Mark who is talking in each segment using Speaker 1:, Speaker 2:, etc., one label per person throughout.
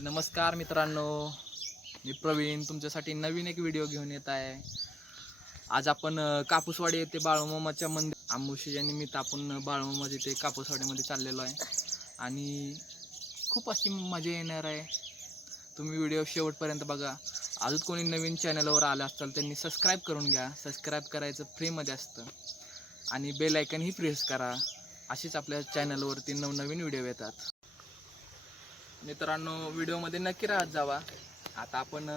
Speaker 1: नमस्कार मित्रांनो. मी प्रवीण तुमच्यासाठी नवीन एक व्हिडिओ घेऊन येत आहे. आज आपण कापूसवाडी येथे बाळूमामाच्या मंदिर आंबुशीच्या निमित्त आपण बाळूमामा येथे कापूसवाडीमध्ये चाललेलो आहे. आणि खूप अशी मजा येणार आहे. तुम्ही व्हिडिओ शेवटपर्यंत बघा. अजून कोणी नवीन चॅनलवर आलं असाल त्यांनी सबस्क्राईब करून घ्या. सबस्क्राईब करायचं फ्रीमध्ये असतं. आणि बेल आयकनही प्रेस करा. अशीच आपल्या चॅनलवरती नवनवीन व्हिडिओ येतात. मित्रांनो व्हिडिओमध्ये नक्की राहत जावा. आता आपण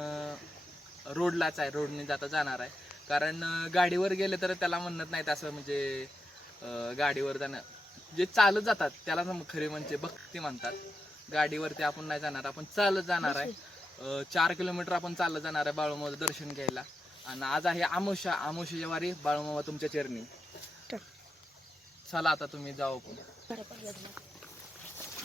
Speaker 1: रोडलाच आहे. रोडने जाता जाणार आहे. कारण गाडीवर गेले तर त्याला म्हणत नाहीत असं म्हणजे गाडीवर जाणं. जे चालत जातात त्याला खरे म्हणजे भक्ती म्हणतात. गाडीवरती आपण नाही जाणार. आपण चालत जाणार आहे. चार किलोमीटर आपण चालत जाणार आहे बाळूमाचं दर्शन घ्यायला. आणि आज आहे आमुषा आमुषाच्या वारी बाळूमामा तुमच्या चरणी. चला. आता तुम्ही जाऊ आपण.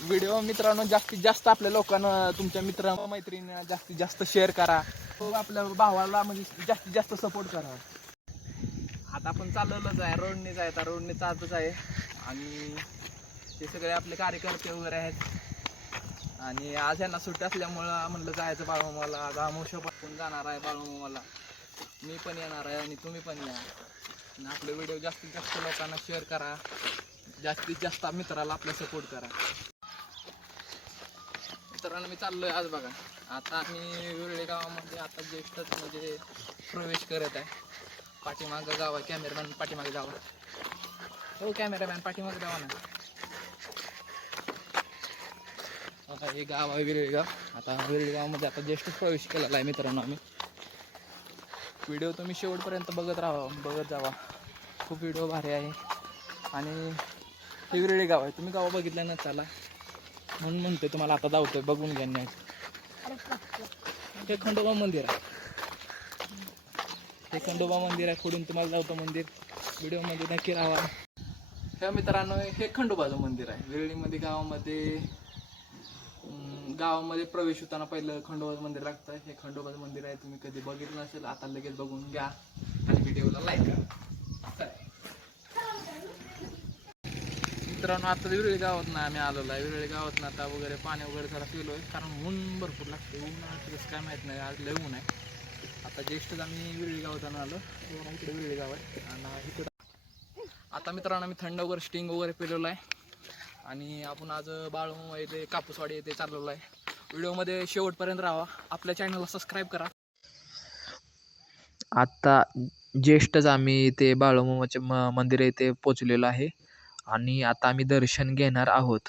Speaker 1: व्हिडिओ मित्रांनो जास्तीत जास्त आपल्या लोकांना तुमच्या मित्र मैत्रिणींना जास्तीत जास्त शेअर करा. हो, आपल्या भावाला म्हणजे जास्तीत जास्त सपोर्ट करा. आता आपण चालवलंच आहे रोडने जायचा रोडने चालतच आहे. आणि ते सगळे आपले कार्यकर्ते वगैरे आहेत. आणि आज यांना सुट्टी असल्यामुळं म्हणलं जायचं बाळूमाला आज आमोशा पण जाणार आहे बाळूमाला मी पण येणार आहे आणि तुम्ही पण या. आणि आपले व्हिडिओ जास्तीत जास्त लोकांना शेअर करा. जास्तीत जास्त मित्राला आपला सपोर्ट करा. मित्रांनो मी चाललोय आज बघा. आता आम्ही विरळे गावामध्ये आता ज्येष्ठच म्हणजे प्रवेश करत आहे. पाठीमागं गाव आहे कॅमेरामॅन पाठीमागे जावा हो कॅमेरामॅन पाठीमागे जावा ना. आता हे गाव आहे विरळे गाव. आता विरळे गावामध्ये आता ज्येष्ठच प्रवेश केलेला आहे मित्रांनो आम्ही. व्हिडिओ तुम्ही शेवटपर्यंत बघत राहा बघत जावा. खूप व्हिडिओ भारी आहे. आणि हे विरळे गाव आहे. तुम्ही गाव बघितलं ना चला. म्हणून म्हणतोय तुम्हाला आता जाऊतोय बघून घ्या नाही हे खंडोबा मंदिर आहे. हे खंडोबा मंदिर आहे पुढून तुम्हाला जावतो मंदिर. व्हिडिओमध्ये नक्की राहा. ह्या मित्रांनो हे खंडोबाचं मंदिर आहे. विरळीमध्ये गावामध्ये गावामध्ये प्रवेश होताना पहिलं खंडोबाचं मंदिर लागतं हे खंडोबाचं मंदिर आहे तुम्ही कधी बघितलं नसेल आता लगेच बघून घ्या. आणि व्हिडिओला लाईक करा चला. मित्रांनो आता विरळी गावात ना आम्ही आलेलो आहे. विरळी गावात ना आता वगैरे पाणी वगैरे जरा आहे. कारण ऊन भरपूर लागते ऊन आहे काय माहीत नाही. आज लय ऊन आहे. आता ज्येष्ठच आम्ही विरळी गावात आलो. इकडे विरळी गाव आहे. आणि इकडे आता मित्रांनो आम्ही थंड वगैरे स्टिंग वगैरे पिलेलो आहे. आणि आपण आज बाळू येथे कापूसवाडी येथे चाललेलो आहे. व्हिडिओमध्ये शेवटपर्यंत राहा. आपल्या चॅनलला सबस्क्राईब करा.
Speaker 2: आत्ता ज्येष्ठच आम्ही ते बाळूमामाचे म मंदिर येथे पोचलेलो आहे. आणि आता आम्ही दर्शन घेणार आहोत.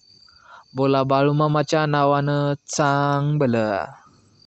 Speaker 2: बोला बाळूमामाच्या नावानं चांगलं